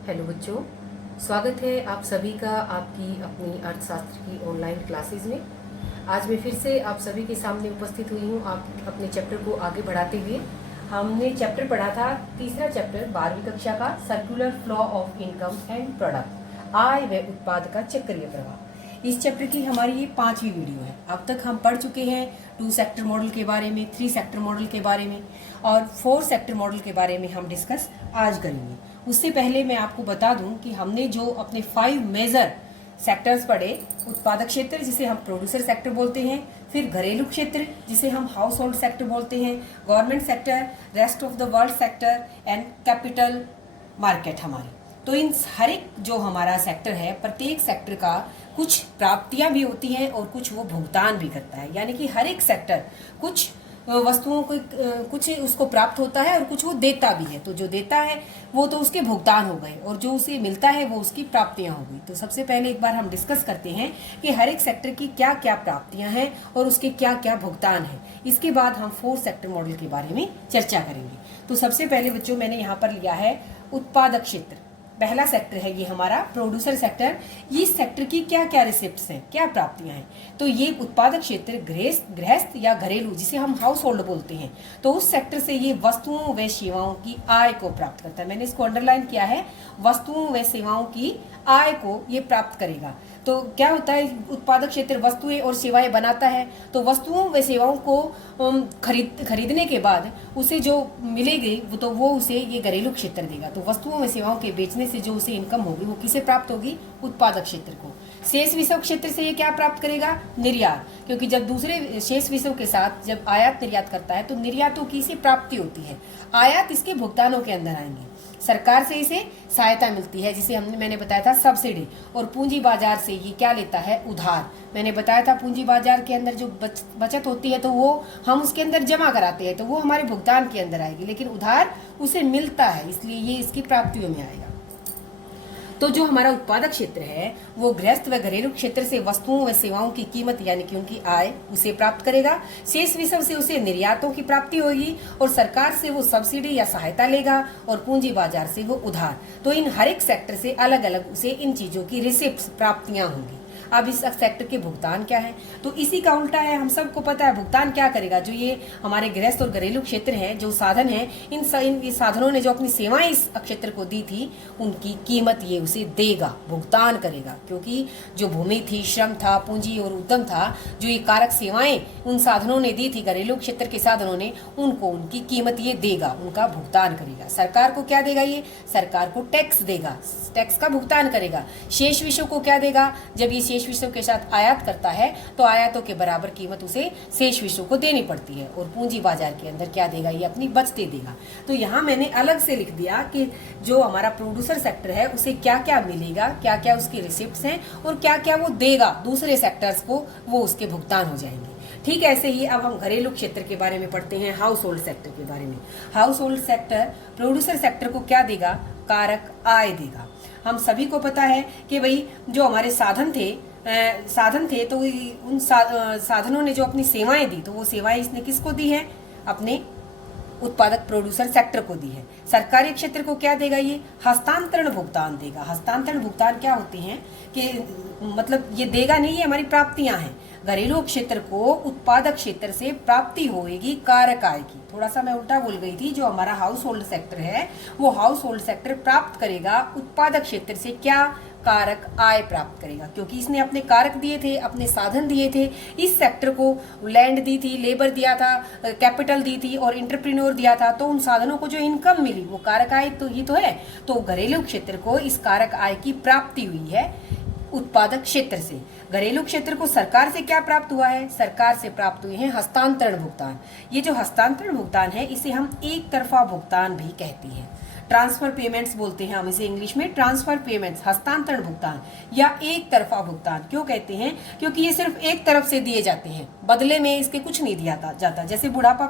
Hello बच्चों, स्वागत है आप सभी का आपकी अपनी अर्थशास्त्र की ऑनलाइन क्लासेस में। आज मैं फिर से आप सभी के सामने उपस्थित हुई हूँ आप अपने चैप्टर को आगे बढ़ाते हुए। हमने चैप्टर पढ़ा था, तीसरा चैप्टर 12वीं कक्षा का, circular flow of income and product, आय व उत्पाद का चक्रीय प्रवाह। इस चैप्टर की हमारी ये 5वीं वीडियो है। अब तक हम पढ़ चुके हैं 2 सेक्टर मॉडल के बारे में, 3 सेक्टर मॉडल के बारे में और 4 सेक्टर मॉडल के बारे में हम डिस्कस आज करेंगे। उससे पहले मैं आपको बता दूं कि हमने जो अपने 5 मेजर सेक्टर्स पढ़े, उत्पादक क्षेत्र जिसे हम प्रोड्यूसर सेक्टर बोलते हैं, फिर घरेलू क्षेत्र जिसे हम हाउस होल्ड सेक्टर बोलते हैं, government sector, rest of the world sector and capital market हमारी। तो इन हर एक जो हमारा सेक्टर है, प्रत्येक सेक्टर का कुछ प्राप्तियां भी होती हैं और कुछ वो भुगतान भी करता है। यानी कि हर एक सेक्टर कुछ वस्तुओं को कुछ उसको प्राप्त होता है और कुछ वो देता भी है। तो जो देता है वो तो उसके भुगतान हो गए और जो उसे मिलता है वो उसकी प्राप्तियां हो गई। तो सबसे पहले एक बार हम डिस्कस करते हैं कि हर एक सेक्टर की क्या क्या प्राप्तियां हैं और उसके क्या क्या भुगतान है। इसके बाद हम 4 सेक्टर मॉडल के बारे में चर्चा करेंगे। तो सबसे पहले बच्चों मैंने यहाँ पर लिया है उत्पादक क्षेत्र। पहला सेक्टर है ये हमारा प्रोड्यूसर सेक्टर। इस सेक्टर की क्या क्या रिसिप्ट्स हैं, क्या प्राप्तियां हैं। तो ये उत्पादक क्षेत्र गृहस्थ या घरेलू जिसे हम हाउस होल्ड बोलते हैं, तो उस सेक्टर से ये वस्तुओं व सेवाओं की आय को प्राप्त करता है। मैंने इसको अंडरलाइन किया है, वस्तुओं व सेवाओं की आय को ये प्राप्त करेगा। तो क्या होता है, उत्पादक क्षेत्र वस्तुएं और सेवाएं बनाता है। तो वस्तुओं व सेवाओं को खरीदने के बाद उसे जो मिलेगी तो वो उसे ये घरेलू क्षेत्र देगा। तो वस्तुओं व सेवाओं के बेचने से जो उसे इनकम होगी वो किसे प्राप्त होगी, उत्पादक क्षेत्र को। शेष विषव क्षेत्र से ये क्या प्राप्त करेगा, निर्यात। क्योंकि जब दूसरे शेष विषव के साथ जब आयात निर्यात करता है तो निर्यातों की इसे प्राप्ति होती है, आयात इसके भुगतानों के अंदर आएंगे। सरकार से इसे सहायता मिलती है जिसे मैंने बताया था सब्सिडी। और पूंजी बाजार से ये क्या लेता है, उधार। मैंने बताया था पूंजी बाजार के अंदर जो बचत होती है तो वो हम उसके अंदर जमा कराते हैं तो वो हमारे भुगतान के अंदर आएगी, लेकिन उधार उसे मिलता है, इसलिए ये इसकी प्राप्तियों में आएगा। तो जो हमारा उत्पादक क्षेत्र है वो गृहस्थ व घरेलू क्षेत्र से वस्तुओं व सेवाओं की कीमत यानी कि उनकी आय उसे प्राप्त करेगा। शेष विषव से उसे निर्यातों की प्राप्ति होगी और सरकार से वो सब्सिडी या सहायता लेगा और पूंजी बाजार से वो उधार। तो इन हर एक सेक्टर से अलग अलग उसे इन चीजों की रिसिप्ट्स प्राप्तियां होंगी। अब इस सेक्टर के भुगतान क्या है, तो इसी का उल्टा है। हम सबको पता है भुगतान क्या करेगा, जो ये हमारे गृहस्थ और घरेलू क्षेत्र है, जो साधन है, इन साधनों ने जो अपनी सेवाएं इस क्षेत्र को दी थी उनकी कीमत ये उसे देगा, भुगतान करेगा। क्योंकि जो भूमि थी, श्रम था, पूंजी और उद्यम था, जो ये कारक सेवाएं उन साधनों ने दी थी, घरेलू क्षेत्र के साधनों ने, उनको उनकी कीमत ये देगा, उनका भुगतान करेगा। सरकार को क्या देगा, ये सरकार को टैक्स देगा, टैक्स का भुगतान करेगा। शेष विषयों को क्या देगा, जब ये शेष विषयों के साथ आयात करता है तो आयातों के बराबर कीमत उसे शेष विषयों को देनी पड़ती है। और पूंजी बाजार के अंदर क्या देगा, ये अपनी बचतें देगा। तो यहाँ मैंने अलग से लिख दिया कि जो हमारा प्रोड्यूसर सेक्टर है उसे क्या क्या मिलेगा, क्या क्या उसकी रिसिप्ट्स हैं और क्या क्या वो देगा दूसरे सेक्टर्स को, वो उसके भुगतान हो जाएंगे। ठीक ऐसे ही अब हम घरेलू क्षेत्र के बारे में पढ़ते हैं, हाउस होल्ड सेक्टर के बारे में। House hold sector producer sector को क्या देगा, कारक आय देगा। हम सभी को पता है कि भाई जो हमारे साधन थे तो उन साधनों ने जो अपनी सेवाएं दी तो वो सेवाएं इसने किसको दी है, अपने उत्पादक प्रोड्यूसर सेक्टर को दी है। सरकारी क्षेत्र को क्या देगा, ये हस्तांतरण भुगतान देगा। हस्तांतरण भुगतान क्या होते हैं कि मतलब ये देगा नहीं, ये हमारी प्राप्तियां हैं। घरेलू क्षेत्र को उत्पादक क्षेत्र से प्राप्ति होगी कारक आय की। थोड़ा सा मैं उल्टा बोल गई थी, जो हमारा हाउस होल्ड सेक्टर है वो हाउस होल्ड सेक्टर प्राप्त करेगा उत्पादक क्षेत्र से क्या, कारक आय प्राप्त करेगा। क्योंकि इसने अपने कारक दिए थे, अपने साधन दिए थे, इस सेक्टर को लैंड दी थी, लेबर दिया था, कैपिटल दी थी और इंटरप्रेन्योर दिया था। तो उन साधनों को जो इनकम मिली वो कारक आय तो ये तो है। तो घरेलू क्षेत्र को इस कारक आय की प्राप्ति हुई है उत्पादक क्षेत्र से। घरेलू क्षेत्र को सरकार से क्या प्राप्त हुआ है, सरकार से प्राप्त हुए हैं हस्तांतरण भुगतान। ये जो हस्तांतरण भुगतान है इसे हम एक तरफा भुगतान भी कहते हैं, ट्रांसफर पेमेंट्स बोलते हैं हम इसे इंग्लिश में, ट्रांसफर पेमेंट्स, हस्तांतरण भुगतान या एक तरफा भुगतान क्यों कहते हैं, क्योंकि ये सिर्फ एक तरफ से दिए जाते हैं, बदले में इसके कुछ नहीं दिया जाता। जैसे बुढ़ापा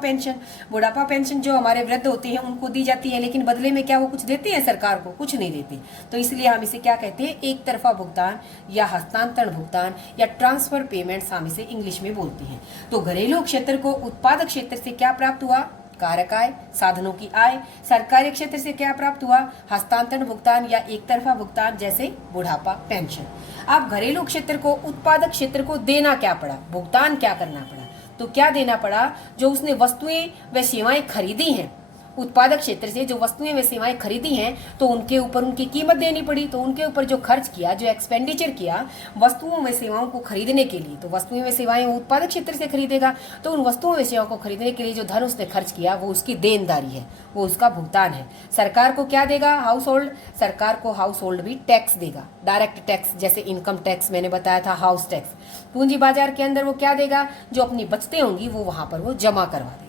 पेंशन जो हमारे वृद्ध होते हैं उनको दी जाती है, लेकिन बदले में क्या वो कुछ देते हैं सरकार को, कुछ नहीं देते। तो इसलिए हम इसे क्या कहते हैं, एक तरफा भुगतान या हस्तांतरण भुगतान या ट्रांसफर पेमेंट्स हम इसे इंग्लिश में बोलते हैं। तो घरेलू क्षेत्र को उत्पादक क्षेत्र से क्या प्राप्त हुआ, कारक आय, साधनों की आय। सरकारी क्षेत्र से क्या प्राप्त हुआ, हस्तांतरण भुगतान या एक तरफा भुगतान, जैसे बुढ़ापा पेंशन। अब घरेलू क्षेत्र को, उत्पादक क्षेत्र को देना क्या पड़ा, भुगतान क्या करना पड़ा, तो क्या देना पड़ा, जो उसने वस्तुएं व सेवाएं खरीदी हैं, उत्पादक क्षेत्र से जो वस्तुएं व सेवाएं खरीदी हैं, तो उनके ऊपर उनकी कीमत देनी पड़ी। तो उनके ऊपर जो खर्च किया, जो एक्सपेंडिचर किया वस्तुओं व सेवाओं को खरीदने के लिए, तो वस्तुएं व सेवाएं वो उत्पादक क्षेत्र से खरीदेगा, तो उन वस्तुओं व सेवाओं को खरीदने के लिए जो धन उसने खर्च किया वो उसकी देनदारी है, वो उसका भुगतान है। सरकार को क्या देगा, हाउस होल्ड, सरकार को हाउस होल्ड भी टैक्स देगा, डायरेक्ट टैक्स, जैसे इनकम टैक्स मैंने बताया था, हाउस टैक्स। पूंजी बाजार के अंदर वो क्या देगा, जो अपनी बचतें होंगी वो वहां पर वो जमा करवा देगा।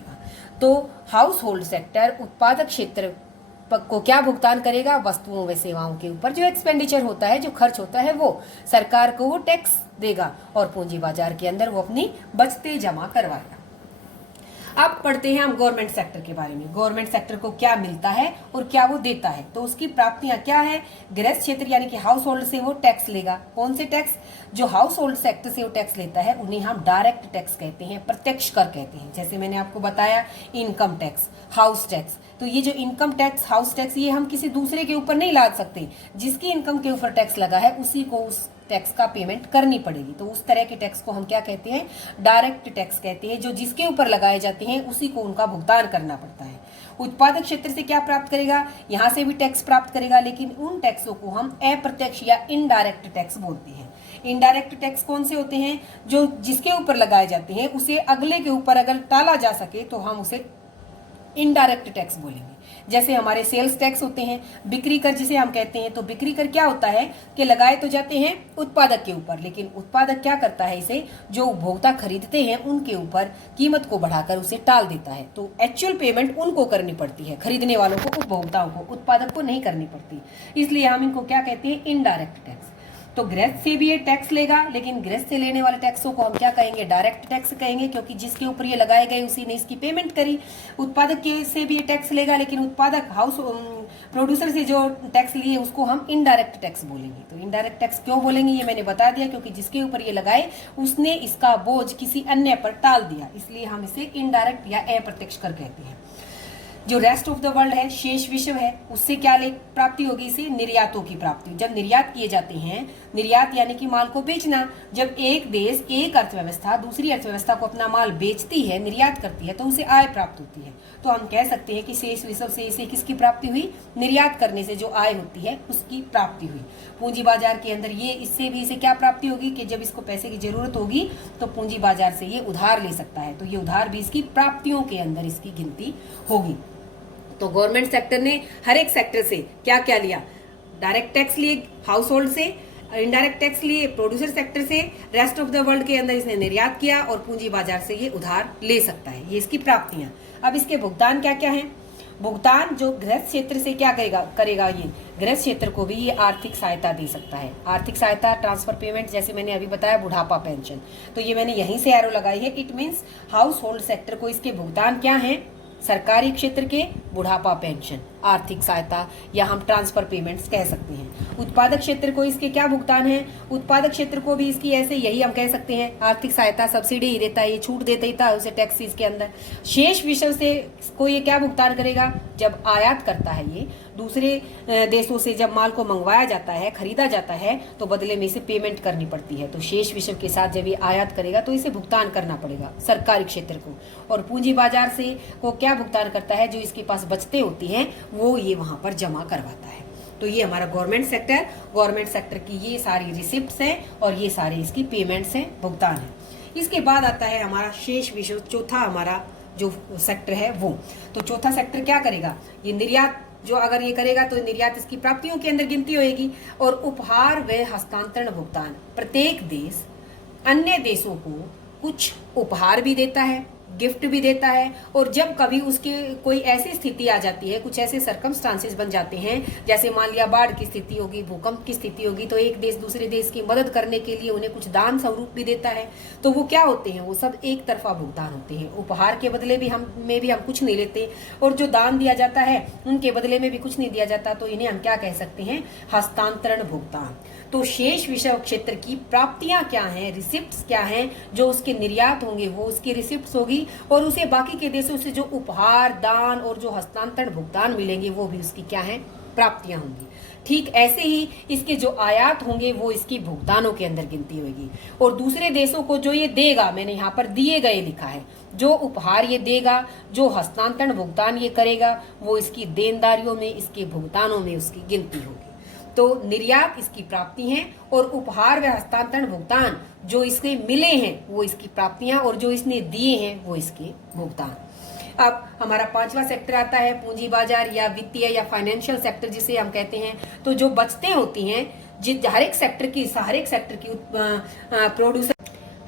तो हाउस होल्ड सेक्टर उत्पादक क्षेत्र को क्या भुगतान करेगा, वस्तुओं व सेवाओं के ऊपर जो एक्सपेंडिचर होता है, जो खर्च होता है, वो सरकार को वो टैक्स देगा, और पूंजी बाजार के अंदर वो अपनी बचतें जमा करवाएगा। अब पढ़ते हैं हम गवर्नमेंट सेक्टर के बारे में। गवर्नमेंट सेक्टर को क्या मिलता है और क्या वो देता है, तो उसकी प्राप्तियां क्या है। गृह क्षेत्र यानी कि हाउस होल्ड से वो टैक्स लेगा। कौन से टैक्स, जो हाउस होल्ड सेक्टर से वो टैक्स लेता है उन्हें हम डायरेक्ट टैक्स कहते हैं, प्रत्यक्ष कर कहते हैं। जैसे मैंने आपको बताया, इनकम टैक्स, हाउस टैक्स। तो ये जो इनकम टैक्स, हाउस टैक्स, ये हम किसी दूसरे के ऊपर नहीं लाद सकते। जिसकी इनकम के ऊपर टैक्स लगा है उसी को उस टैक्स का पेमेंट करनी पड़ेगी। तो उस तरह के टैक्स को हम क्या कहते हैं, डायरेक्ट टैक्स कहते हैं। जो जिसके ऊपर लगाए जाते हैं उसी को उनका भुगतान करना पड़ता है। उत्पादक क्षेत्र से क्या प्राप्त करेगा, यहाँ से भी टैक्स प्राप्त करेगा, लेकिन उन टैक्सों को हम अप्रत्यक्ष या इनडायरेक्ट टैक्स बोलते हैं। इनडायरेक्ट टैक्स कौन से होते हैं, जो जिसके ऊपर लगाए जाते हैं उसे अगले के ऊपर अगर टाला जा सके तो हम उसे इनडायरेक्ट टैक्स बोलेंगे। जैसे हमारे सेल्स टैक्स होते हैं, बिक्री कर जिसे हम कहते हैं। तो बिक्री कर क्या होता है कि लगाए तो जाते हैं उत्पादक के ऊपर, लेकिन उत्पादक क्या करता है, इसे जो उपभोक्ता खरीदते हैं उनके ऊपर कीमत को बढ़ाकर उसे टाल देता है। तो एक्चुअल पेमेंट उनको करनी पड़ती है, खरीदने वालों को, उपभोक्ताओं को, उत्पादक को नहीं करनी पड़ती। इसलिए हम इनको क्या कहते हैं, इनडायरेक्ट टैक्स। तो गृह से भी ये टैक्स लेगा, लेकिन गृह से लेने वाले टैक्सों को हम क्या कहेंगे, डायरेक्ट टैक्स कहेंगे, क्योंकि जिसके ऊपर ये लगाए गए उसी ने इसकी पेमेंट करी। उत्पादक के से भी ये टैक्स लेगा, लेकिन उत्पादक हाउस प्रोड्यूसर से जो टैक्स लिए उसको हम इनडायरेक्ट टैक्स बोलेंगे। तो इनडायरेक्ट टैक्स क्यों बोलेंगे ये मैंने बता दिया, क्योंकि जिसके ऊपर ये लगाए उसने इसका बोझ किसी अन्य पर टाल दिया, इसलिए हम इसे इनडायरेक्ट या अप्रत्यक्ष कर कहते हैं। जो रेस्ट ऑफ द वर्ल्ड है, शेष विश्व है, उससे क्या प्राप्ति होगी, इसे निर्यातों की प्राप्ति। जब निर्यात किए जाते हैं, निर्यात यानी कि माल को बेचना, जब एक देश, एक अर्थव्यवस्था दूसरी अर्थव्यवस्था को अपना माल बेचती है, निर्यात करती है, तो उसे आय प्राप्त होती है। तो हम कह सकते हैं कि शेष विश्व से इसे किसकी प्राप्ति हुई, निर्यात करने से जो आय होती है उसकी प्राप्ति हुई। पूंजी बाजार के अंदर ये इससे भी इसे क्या प्राप्ति होगी कि जब इसको पैसे की जरूरत होगी तो पूंजी बाजार से ये उधार ले सकता है, तो ये उधार भी इसकी प्राप्तियों के अंदर इसकी गिनती होगी। तो गवर्नमेंट सेक्टर ने हर एक सेक्टर से क्या क्या लिया, डायरेक्ट टैक्स लिए हाउस होल्ड से, इनडायरेक्ट टैक्स लिए प्रोड्यूसर सेक्टर से, रेस्ट ऑफ द वर्ल्ड के अंदर इसने निर्यात किया, और पूंजी बाजार से ये उधार ले सकता है। ये इसकी प्राप्तियां। अब इसके भुगतान क्या क्या हैं। भुगतान जो गृह क्षेत्र से क्या करेगा ये गृह क्षेत्र को भी ये आर्थिक सहायता दे सकता है। आर्थिक सहायता, ट्रांसफर पेमेंट, जैसे मैंने अभी बताया बुढ़ापा पेंशन, तो ये मैंने यहीं से एरो लगाई है। It means house hold sector को इसके भुगतान क्या है, सरकारी क्षेत्र के बुढ़ापा पेंशन, आर्थिक सहायता, या हम ट्रांसफर पेमेंट्स कह सकते हैं। उत्पादक क्षेत्र को इसके क्या भुगतान है, उत्पादक क्षेत्र को भी इसकी ऐसे यही हम कह सकते हैं, आर्थिक सहायता, सब्सिडी ही देता है, ये छूट देता ही था उसे टैक्सेस के अंदर। शेष विश्व से को ये क्या भुगतान करेगा, जब आयात करता है ये दूसरे देशों से, जब माल को मंगवाया जाता है, खरीदा जाता है, तो बदले में इसे पेमेंट करनी पड़ती है। तो शेष विश्व के साथ जब ये आयात करेगा तो इसे भुगतान करना पड़ेगा सरकारी क्षेत्र को। और पूंजी बाजार से को क्या भुगतान करता है, जो इसके पास बचतें होती हैं वो ये वहां पर जमा करवाता है। तो ये हमारा गवर्नमेंट सेक्टर की ये सारी रिसिप्ट्स हैं और ये सारे इसकी पेमेंट्स हैं, भुगतान है। इसके बाद आता है हमारा शेष विश्व, चौथा हमारा जो सेक्टर है वो। तो चौथा सेक्टर क्या करेगा, ये निर्यात जो अगर ये करेगा तो निर्यात इसकी प्राप्तियों के अंदर गिनती होगी। और उपहार व हस्तांतरण भुगतान, प्रत्येक देश अन्य देशों को कुछ उपहार भी देता है, गिफ्ट भी देता है, और जब कभी उसकी कोई ऐसी स्थिति आ जाती है, कुछ ऐसे सर्कमस्टांसेस बन जाते हैं, जैसे मान लिया बाढ़ की स्थिति होगी, भूकंप की स्थिति होगी, तो एक देश दूसरे देश की मदद करने के लिए उन्हें कुछ दान स्वरूप भी देता है। तो वो क्या होते हैं, वो सब एक तरफा भुगतान होते हैं। उपहार के बदले भी हम कुछ नहीं लेते, और जो दान दिया जाता है उनके बदले में भी कुछ नहीं दिया जाता, तो इन्हें हम क्या कह सकते हैं, हस्तांतरण भुगतान। तो शेष विषय क्षेत्र की प्राप्तियां क्या हैं, रिसिप्ट्स क्या हैं, जो उसके निर्यात होंगे वो उसकी रिसिप्ट्स होगी, होगी और उसे बाकी के देशों से जो उपहार, दान और जो हस्तांतरण भुगतान मिलेंगे वो भी उसकी क्या है, प्राप्तियां होंगी। ठीक ऐसे ही इसके जो आयात होंगे वो इसकी भुगतानों के अंदर गिनती होगी। और दूसरे देशों को जो ये देगा, मैंने यहाँ पर दिए गए लिखा है, जो उपहार ये देगा, जो हस्तांतरण भुगतान ये करेगा, वो इसकी देनदारियों में, इसके भुगतानों में उसकी गिनती होगी। तो निर्यात इसकी प्राप्ति है और उपहार व हस्तांतरण भुगतान जो इसके मिले हैं वो इसकी प्राप्तियां और जो इसने दिए हैं वो इसके भुगतान। अब हमारा 5वां सेक्टर आता है पूंजी बाजार या वित्तीय या फाइनेंशियल सेक्टर जिसे हम कहते हैं। तो जो बचतें होती हैं, हर एक सेक्टर की प्रोड्यूसर,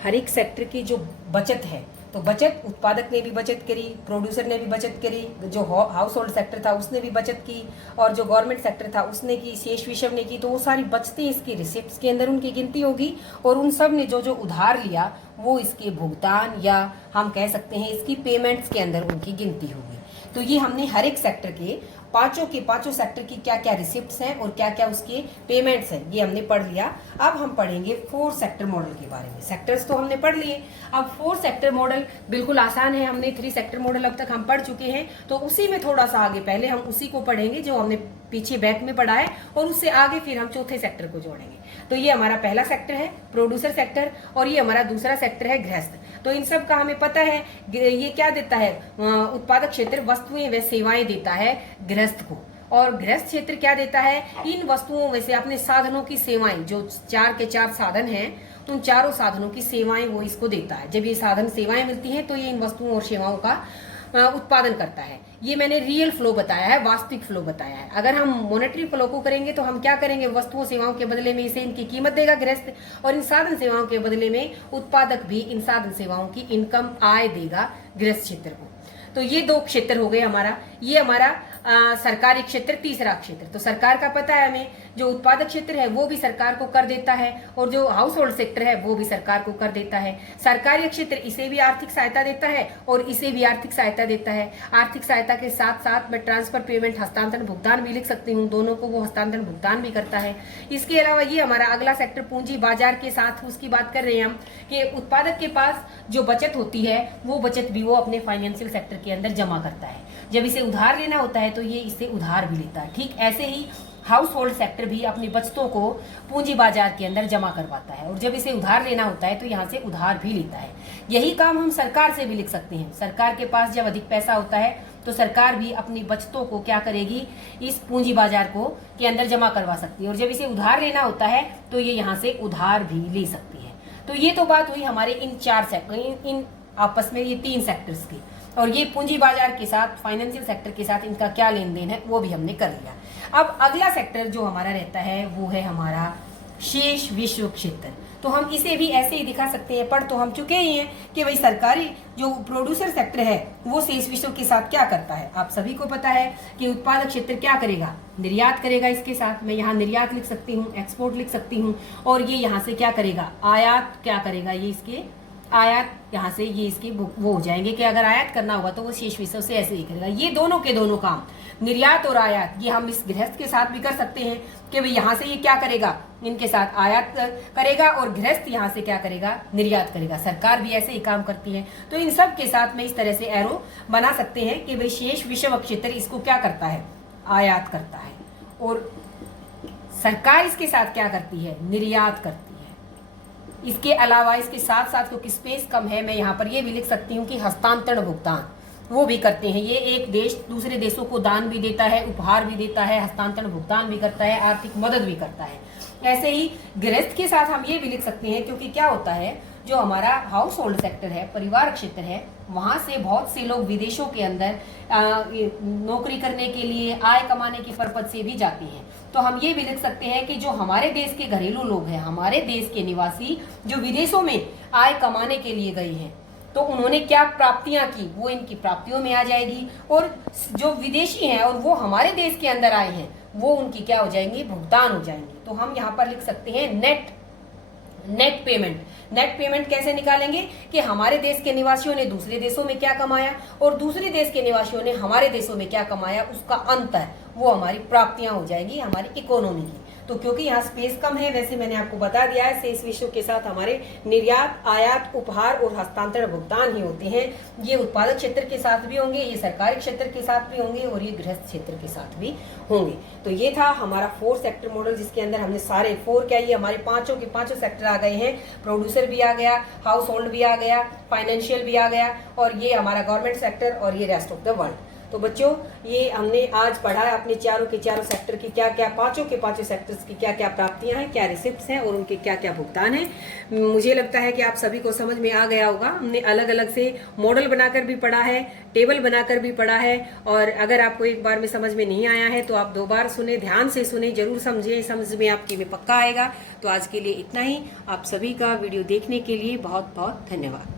हर एक सेक्टर की जो बचत है, तो बचत, उत्पादक ने भी बचत करी, प्रोड्यूसर ने भी बचत करी, जो हाउस होल्ड सेक्टर था उसने भी बचत की और जो गवर्नमेंट सेक्टर था उसने की, शेष विषम ने की। तो वो सारी बचतें इसकी रिसिप्ट्स के अंदर उनकी गिनती होगी और उन सब ने जो जो उधार लिया वो इसके भुगतान या हम कह सकते हैं इसकी पेमेंट्स के अंदर उनकी गिनती होगी। तो ये हमने हर एक सेक्टर के पांचों सेक्टर की क्या क्या रिसिप्ट्स हैं और क्या क्या उसके पेमेंट्स हैं ये हमने पढ़ लिया। अब हम पढ़ेंगे 4 सेक्टर मॉडल के बारे में। सेक्टर्स तो हमने पढ़ लिए, अब 4 सेक्टर मॉडल बिल्कुल आसान है। हमने 3 सेक्टर मॉडल अब तक हम पढ़ चुके हैं, तो उसी में थोड़ा सा आगे पहले हम उसी को पढ़ेंगे जो हमने पीछे बैक में पढ़ा है और उससे आगे फिर हम चौथे सेक्टर को जोड़ेंगे। तो ये हमारा पहला सेक्टर है प्रोड्यूसर सेक्टर और ये हमारा दूसरा सेक्टर है गृहस्थ। तो इन सब का हमें पता है ये क्या देता है, उत्पादक क्षेत्र वस्तुएं व सेवाएं देता है गृहस्थ को, और गृहस्थ क्षेत्र क्या देता है, इन वस्तुओं में से अपने साधनों की सेवाएं, जो 4 के 4 साधन हैं, उन चारों साधनों की सेवाएं वो इसको देता है। जब ये साधन सेवाएं मिलती हैं तो ये इन वस्तुओं और सेवाओं का उत्पादन करता है। ये मैंने रियल फ्लो बताया है, वास्तविक फ्लो बताया है। अगर हम मॉनेटरी फ्लो को करेंगे तो हम क्या करेंगे, वस्तुओं सेवाओं के बदले में इसे इनकी कीमत देगा गृहस्थ, और इन साधन सेवाओं के बदले में उत्पादक भी इन साधन सेवाओं की इनकम आय देगा गृहस्थ क्षेत्र को। तो ये 2 क्षेत्र हो गए हमारा। ये हमारा सरकारी क्षेत्र, तीसरा क्षेत्र। तो सरकार का पता है हमें, जो उत्पादक क्षेत्र है वो भी सरकार को कर देता है और जो हाउस होल्ड सेक्टर है वो भी सरकार को कर देता है। सरकारी क्षेत्र इसे भी आर्थिक सहायता देता है और इसे भी आर्थिक सहायता देता है। आर्थिक सहायता के साथ साथ मैं ट्रांसफर पेमेंट, हस्तांतरण भुगतान भी लिख सकती हूँ, दोनों को वो हस्तांतरण भुगतान भी करता है। इसके अलावा ये हमारा अगला सेक्टर पूंजी बाजार के साथ उसकी बात कर रहे हैं हम, कि उत्पादक के पास जो बचत होती है वो बचत भी वो अपने फाइनेंशियल सेक्टर के अंदर जमा करता है। जब इसे उधार लेना होता है तो ये इससे उधार भी लेता है। ठीक ऐसे ही हाउस होल्ड सेक्टर भी अपनी बचतों को पूंजी बाजार के अंदर जमा करवाता है और जब इसे उधार लेना होता है तो यहाँ से उधार भी लेता है। यही काम हम सरकार से भी लिख सकते हैं। सरकार के पास जब अधिक पैसा होता है तो सरकार भी अपनी बचतों को क्या करेगी, इस पूंजी बाजार को के अंदर जमा करवा सकती है, और जब इसे उधार लेना होता है तो ये यहाँ से उधार भी ले सकती है। तो ये तो बात हुई हमारे इन 4 सेक्टर, इन आपस में ये 3 सेक्टर्स की, और ये पूंजी बाजार के साथ, फाइनेंशियल सेक्टर के साथ इनका क्या लेन देन है वो भी हमने कर लिया। अब अगला सेक्टर जो हमारा रहता है वो है हमारा शेष विश्व क्षेत्र। तो हम इसे भी ऐसे ही दिखा सकते हैं, पढ़ तो हम चुके ही हैं कि भाई सरकारी जो प्रोड्यूसर सेक्टर है वो शेष विश्व के साथ क्या करता है। आप सभी को पता है कि उत्पादक क्षेत्र क्या करेगा, निर्यात करेगा। इसके साथ मैं यहाँ निर्यात लिख सकती हूँ, एक्सपोर्ट लिख सकती हूँ, और ये यहाँ से क्या करेगा, आयात क्या करेगा, ये इसके आयात यहाँ से ये इसके वो हो जाएंगे कि अगर आयात करना होगा तो वो शेष विश्व से ऐसे ही करेगा। ये दोनों के दोनों काम, निर्यात और आयात, ये हम इस गृहस्थ के साथ भी कर सकते हैं कि भाई यहाँ से ये क्या करेगा, इनके साथ आयात करेगा और गृहस्थ यहाँ से क्या करेगा, निर्यात करेगा। सरकार भी ऐसे ही काम करती है। तो इन सब के साथ में इस तरह से एरो बना सकते हैं कि भाई शेष विश्व क्षेत्र इसको क्या करता है, आयात करता है, और सरकार इसके साथ क्या करती है, निर्यात करती है। इसके अलावा इसके साथ साथ क्योंकि स्पेस कम है, मैं यहाँ पर ये भी लिख सकती हूँ कि हस्तांतरण भुगतान वो भी करते हैं। ये एक देश दूसरे देशों को दान भी देता है, उपहार भी देता है, हस्तांतरण भुगतान भी करता है, आर्थिक मदद भी करता है। ऐसे ही गृहस्थ के साथ हम ये भी लिख सकते हैं, क्योंकि क्या होता है, जो हमारा हाउस होल्ड सेक्टर है, परिवार क्षेत्र है, वहां से बहुत से लोग विदेशों के अंदर नौकरी करने के लिए, आय कमाने के पर्पज से भी जाते हैं। तो हम ये भी लिख सकते हैं कि जो हमारे देश के घरेलू लोग हैं, हमारे देश के निवासी जो विदेशों में आय कमाने के लिए गए हैं, तो उन्होंने क्या प्राप्तियां की, वो इनकी प्राप्तियों में आ जाएगी, और जो विदेशी हैं और वो हमारे देश के अंदर आए हैं वो उनकी क्या हो जाएंगी, भुगतान हो जाएंगी। तो हम यहाँ पर लिख सकते हैं नेट पेमेंट। नेट पेमेंट कैसे निकालेंगे कि हमारे देश के निवासियों ने दूसरे देशों में क्या कमाया और दूसरे देश के निवासियों ने हमारे देशों में क्या कमाया, उसका अंतर, वो हमारी प्राप्तियां हो जाएगी हमारी इकोनॉमी की। तो क्योंकि यहाँ स्पेस कम है, वैसे मैंने आपको बता दिया है, शेष विषयों के साथ हमारे निर्यात, आयात, उपहार और हस्तांतरण भुगतान ही होते हैं। ये उत्पादक क्षेत्र के साथ भी होंगे, ये सरकारी क्षेत्र के साथ भी होंगे और ये गृहस्थ क्षेत्र के साथ भी होंगे। तो ये था हमारा 4 सेक्टर मॉडल, जिसके अंदर हमने सारे 4 क्या, ये हमारे पांचों के पांचों सेक्टर आ गए हैं। प्रोड्यूसर भी आ गया, हाउस होल्ड भी आ गया, फाइनेंशियल भी आ गया, और ये हमारा गवर्नमेंट सेक्टर, और ये रेस्ट ऑफ द वर्ल्ड। तो बच्चों, ये हमने आज पढ़ा है अपने चारों के चारों सेक्टर की क्या क्या, पांचों के पांचों सेक्टर्स की क्या क्या प्राप्तियां हैं, क्या रिसिप्ट्स हैं और उनके क्या क्या भुगतान है। मुझे लगता है कि आप सभी को समझ में आ गया होगा। हमने अलग अलग से मॉडल बनाकर भी पढ़ा है, टेबल बनाकर भी पढ़ा है, और अगर आपको एक बार में समझ में नहीं आया है तो आप 2 बार सुने, ध्यान से सुने, जरूर समझे, समझ में आपकी में पक्का आएगा। तो आज के लिए इतना ही। आप सभी का वीडियो देखने के लिए बहुत बहुत धन्यवाद।